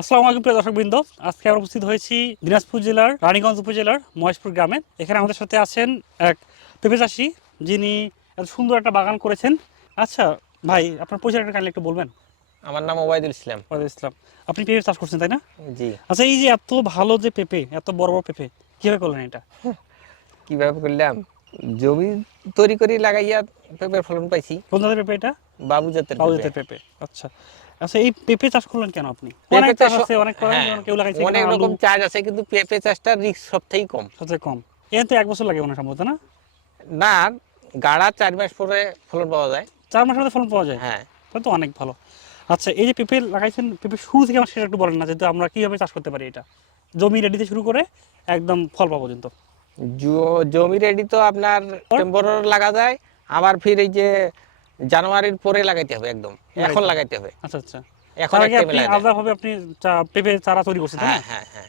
আসসালামু আলাইকুম প্রিয় দর্শকবৃন্দ আজকে আমরা উপস্থিত হয়েছি দিনাজপুর জেলার রানীগঞ্জ উপজেলার মহেশপুর গ্রামে এখানে আমাদের সাথে আছেন এক পেঁপে চাষি যিনি এত সুন্দর একটা বাগান করেছেন আচ্ছা ভাই আপনার পরিচয়টা কাহিনি একটু বলবেন আমার নাম ওবায়দুল ইসলাম ওবায়দুল ইসলাম আপনি পেঁপে চাষ করছেন তাই না জি আচ্ছা এই যে এত ভালো যে পেঁপে এত বড় বড় পেঁপে কীভাবে করলেন এটা কীভাবে করলাম জমি তৈরি করে লাগাইয়া পেঁপের ফলন পাইছি কোন জাতের পেঁপে এটা বাবু জাতের বাবু জাতের পেঁপে আচ্ছা আচ্ছা এই পেঁপে চাষ করলেন কেন আপনি অনেক চাষ আছে অনেক হ্যাঁ, কেউ লাগাইছে অনেক রকম চাষ আছে কিন্তু পেঁপে চাষটা রিস্ক সবথেকে কম কম এর তো এক বছর লাগে মনে সম্ভবত না না গাড়া চার মাস পরে ফলন পাওয়া যায় চার মাসের মধ্যে ফলন পাওয়া যায় হ্যাঁ তাহলে তো অনেক ভালো আচ্ছা এই যে পেঁপে লাগাইছেন পেঁপে শুরু থেকে আমার সেটা একটু বলেন না যেহেতু আমরা কীভাবে চাষ করতে পারি এটা জমি রেডিতে শুরু করে একদম ফল পাওয়া পর্যন্ত জমি রেডি তো আপনার টেম্পোরারি লাগা যায় আবার ফির এই যে জানুয়ারির পরে লাগাইতে হবে একদম এখন লাগাইতে হবে আচ্ছা আচ্ছা নার্সারি করছেন তাই না হ্যাঁ, হ্যাঁ, হ্যাঁ।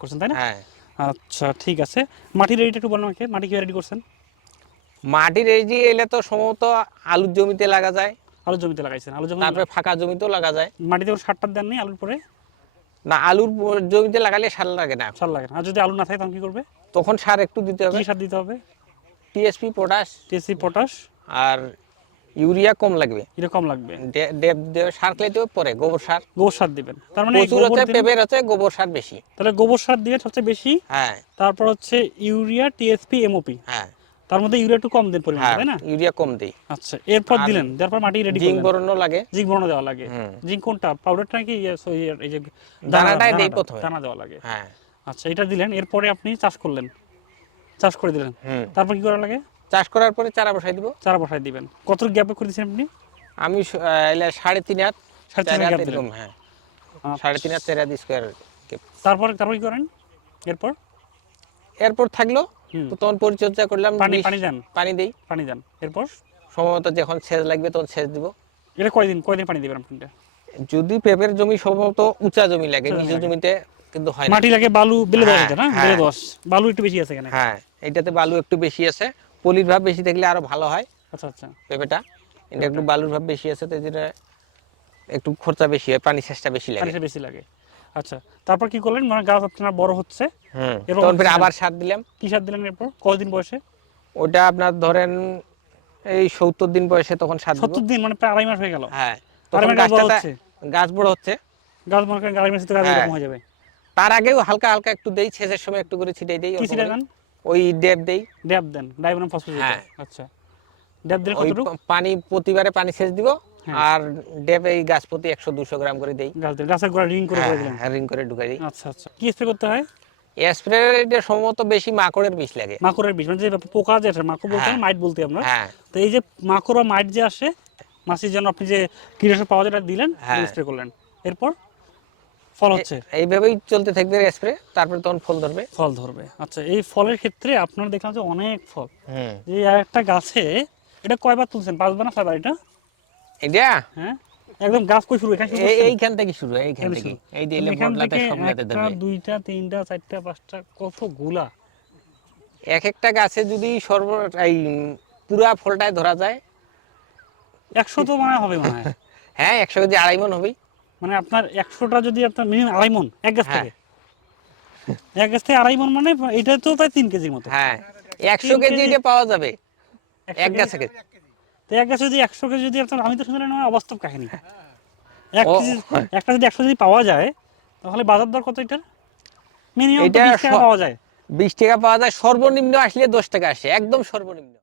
আচ্ছা, আচ্ছা ঠিক আছে মাটির একটু মাটি রেডি করছেন মাটির রেডি এলে তো সম্ভবত আলুর জমিতে লাগা যায় আলুর জমিতে লাগাইছেন আলু জমি ফাঁকা জমিতেও লাগা যায় মাটিতে সারটা দেন নি আলুর পরে না আলুর জমিতে লাগালে সার লাগে না সার লাগে না আর যদি আলু না থাকে তখন কি করবে তখন সার একটু দিতে হবে কি সার দিতে হবে টিএসপি পটাশ টিএসপি পটাশ আর ইউরিয়া কম লাগবে ইউরিয়া কম লাগবে দেব দেব সার খেলে তো পরে গোবর সার গোবর সার দিবেন তার মানে প্রচুর হচ্ছে পেঁপের হচ্ছে গোবর সার বেশি তাহলে গোবর সার দিলে সবচেয়ে বেশি হ্যাঁ তারপর হচ্ছে ইউরিয়া টিএসপি এমওপি হ্যাঁ তার মধ্যে ইউরিয়া একটু কম দেন পরিমাণ হ্যাঁ, তাই না ইউরিয়া কম দেই আচ্ছা এরপর দিলেন তারপর মাটি রেডি জিঙ্ক বরণ লাগে জিঙ্ক বরণ দেওয়া লাগে জিঙ্ক কোনটা পাউডার নাকি ইয়ে, ইয়ে, এই যে দানাটাই দেই প্রথমে দানা দেওয়া লাগে হ্যাঁ আচ্ছা এটা দিলেন এরপরে আপনি চাষ করলেন চাষ করে দিলেন তারপর কি করা লাগে চাষ করার পরে চারা বসাই দিব চারা বসাই দিবেন কত গ্যাপে করে দিয়েছেন আপনি আমি সাড়ে তিন হাত সাড়ে তিন হাত দিলাম হ্যাঁ সাড়ে তিন হাত চার হাত স্কোয়ার তারপর তারপর কি করেন এরপর এরপর থাকলো তো তখন পরিচর্যা করলাম পানি পানি দেন পানি দেই পানি দেন এরপর সম্ভবত যখন সেচ লাগবে তখন সেচ দিব এটা কয়দিন কয়দিন পানি দিবেন আপনি যদি পেঁপের জমি সম্ভবত উঁচা জমি লাগে নিচু জমিতে কিন্তু হয় মাটি লাগে বালু বেলে দশ না হ্যাঁ, বেলে হ্যাঁ। দশ বালু একটু বেশি আছে এখানে হ্যাঁ এটাতে বালু একটু বেশি আছে পলির ভাব বেশি থাকলে আরো ভালো হয় আচ্ছা আচ্ছা পেঁপেটা এটা একটু বালুর ভাব বেশি আছে তাই যেটা একটু খরচা বেশি হয় পানি সেচটা বেশি লাগে বেশি লাগে আচ্ছা তারপর কি করলেন মানে গাছ আপনার বড় হচ্ছে হ্যাঁ ফের আবার সার দিলাম কি সার দিলেন এরপর কদিন বয়সে ওটা আপনার ধরেন এই সত্তর দিন বয়সে তখন সার সত্তর দিন মানে প্রায় আড়াই মাস হয়ে গেল হ্যাঁ তখন গাছটা গাছ বড় হচ্ছে গাছ বড় করেন আড়াই মাসে তো গাছ হ্যাঁ, এরকম হয়ে যাবে তার আগেও হালকা হালকা একটু দেই ছেঁচের সময় একটু করে ছিটাই দেই কি ছিটাই দেন ওই ড্যাব দেই ড্যাব দেন ডাইবোনাম ফসফেট হ্যাঁ। আচ্ছা ড্যাব দিলে কতটুকু পানি প্রতিবারে পানি সেচ দিব হ্যাঁ। আর ডেপে এই গাছ প্রতি একশো দুশো গ্রাম করে দেই গাছের গোড়া রিং করে হ্যাঁ, হ্যাঁ, রিং করে ঢুকাই দিই আচ্ছা আচ্ছা কি স্প্রে করতে হয় স্প্রে এটা সম্ভবত বেশি মাকড়ের বিষ লাগে মাকড়ের বিষ মানে পোকা মাকড় বলতে মাইট বলতে আমরা তো এই যে মাকড় মাইট যে আসে জন্য আপনি যে কীটনাশক পাওয়া যেটা দিলেন স্প্রে করলেন এরপর ফল হচ্ছে এইভাবেই চলতে থাকবে স্প্রে তারপরে তখন ফল ধরবে ফল ধরবে আচ্ছা এই ফলের ক্ষেত্রে আপনারা দেখলাম যে অনেক ফল এই একটা গাছে এটা কয়বার তুলছেন পাঁচবার না ছয়বার এটা এটা হ্যাঁ? একদম গাছ কই শুরু এইখান থেকে শুরু এইখান থেকে এই সবলাতে দুইটা তিনটা চারটা পাঁচটা কত গুলা এক একটা গাছে যদি সর্ব এই পুরা ফলটায় ধরা যায় একশো তো মানে হবে মনে হয় হ্যাঁ একশো কেজি আড়াই মন হবে মানে আপনার একশোটা যদি আপনার মিনিমাম আড়াই মন এক গাছ হ্যাঁ। থেকে এক গাছ থেকে আড়াই মন মানে এটা তো প্রায় তিন কেজির মতো হ্যাঁ একশো কেজি এটা পাওয়া যাবে এক গাছ থেকে তো এক গাছে যদি একশো কেজি যদি আপনার আমি তো শুনলাম না অবাস্তব কাহিনী হ্যাঁ। এক কেজি একটা যদি একশো যদি পাওয়া যায় তাহলে বাজার দর কত এটার মিনিমাম বিশ টাকা পাওয়া যায় বিশ টাকা পাওয়া যায় সর্বনিম্ন আসলে দশ টাকা আসে একদম সর্বনিম্ন